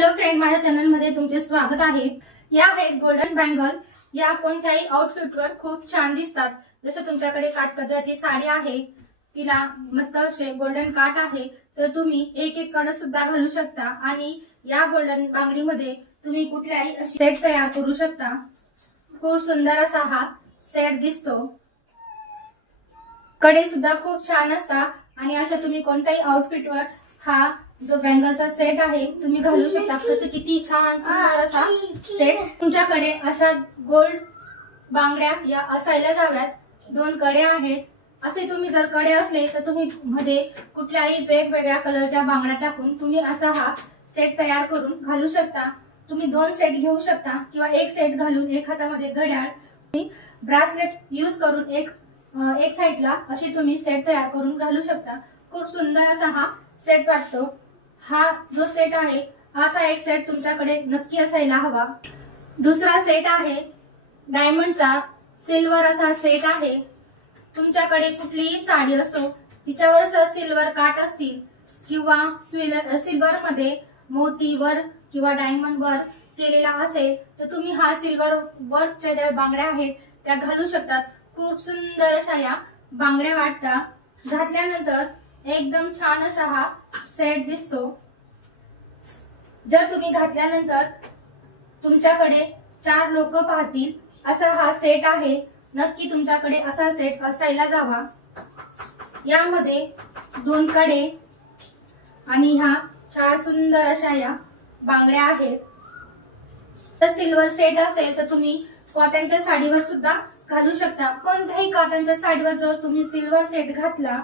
Hello friend, माझ्या channel मध्ये तुमचे स्वागत आहे। या आहेत गोल्डन बँगल। या कोणत्याही आउटफिटवर खूप छान दिसतात। जसं तुमच्याकडे काठपदराची साडी आहे, तिला मस्त असे गोल्डन काठ आहे, तर तुम्ही एक एक कड सुद्धा घालू शकता आणि या गोल्डन बांगडीमध्ये तुम्ही कुठल्याही अशी सेट तयार करू शकता। खूप सुंदर असा हा सेट दिसतो। कडे सुद्धा खूप छान असतात आणि अशा तुम्ही कोणत्याही आउटफिटवर हा जो बँगलचा सेट आहे तुम्ही घालू शकता। कसं किती छान सुंदर असा सेट। तुमच्याकडे अशा गोल्ड बांगड्या या असायला जाव्यात। दोन कडे आहेत। असे तुम्ही जर कडे असले तर तुम्ही मध्ये कुठल्याही वेगवेगळ्या कलरच्या बांगड्या टाकून तुम्ही असा हा सेट तयार करून घालू शकता। तुम्ही दोन सेट घेऊ शकता किंवा एक सेट घालून एक हातामध्ये घड्याळ, तुम्ही ब्रासलेट यूज करून एक साइडला अशी तुम्ही सेट तयार करून घालू शकता। खूप सुंदर असा हा सेट वाटतो। हा जो सेट आहे असा एक सेट तुमच्याकडे नक्की असायला हवा। दुसरा सेट आहे डायमंडचा सिल्वर असा सेट आहे। तुमच्याकडे कुठलीही साडी असो तिच्यावर सिल्वर काठ असतील किंवा सिल्वर मध्ये मोती वर्क किंवा डायमंड वर्क केलेला असेल तर तुम्ही हा सिल्वर वर्कच्या ज्या बांगड्या आहेत त्या घालू शकतात। खूप सुंदर अशा या बांगड्या वाटतात। घातल्यानंतर एकदम छान असा हा सेट दिसतो। जर तुम्ही घातल्यानंतर तुमच्याकडे 4 लोक पाहतील असा हा सेट आहे। नक्की तुमच्याकडे असा सेट असायला जावा। यामध्ये 2 कडे आणि ह्या 4 सुंदर अशा या बांगड्या आहेत। तर सिल्वर सेट असेल तर तुम्ही कॉटनच्या साडीवर सुद्धा घालू शकता। कोणत्याही कॉटनच्या साडीवर जर तुम्ही सिल्वर सेट घातला,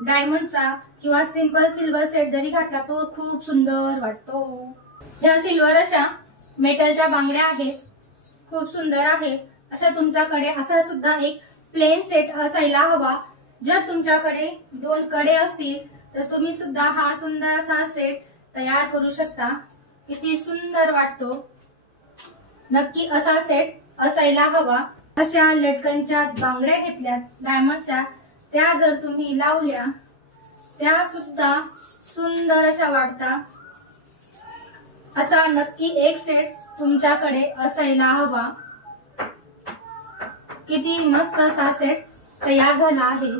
डायमंडचा किंवा सिंपल सिल्वर सेट जरी घातला तो खूप सुंदर वाटतो। या सिल्वर अशा मेटलच्या बांगड्या आहेत, खूप सुंदर आहेत। अशा तुमच्याकडे असा सुद्धा एक प्लेन सेट असायला हवा। जर तुमच्याकडे 2 कडे असतील तर तुम्ही सुद्धा हा सुंदर असा सेट तयार करू शकता। किती सुंदर वाटतो। नक्की असा सेट असायला हवा। अशा लटकनच्या बांगड्या घेतल्या डायमंडच्या, त्या जर तुम्ही लावल्या त्या सुद्धा सुंदर अशा वाटतात। असा नक्की एक सेट तुमच्याकडे असायला हवा। किती मस्त असा सेट तयार झाला आहे।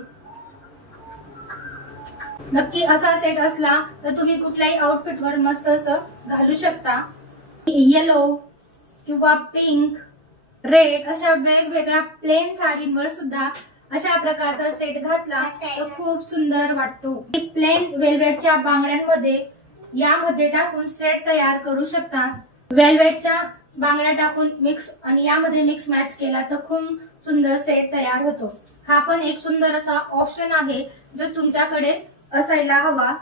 नक्की असा सेट असला तर तुम्ही कुठल्याही आउटफिटवर मस्त असं घालू शकता। येलो किंवा पिंक, रेड अशा वेगवेगळ्या प्लेन साडींवर सुद्धा अशा प्रकारचा सेट घातला तर खूप सुंदर वाटतो। प्लेन वेल्वेटच्या बांगड्यांमध्ये यामध्ये टाकून सेट तयार करू शकता। वेल्वेटच्या बांगड्या टाकून मिक्स आणि यामध्ये मिक्स मॅच केला तर खूप सुंदर सेट तयार होतो। हा पण एक सुंदर असा ऑप्शन आहे जो तुमच्याकडे असायला हवा।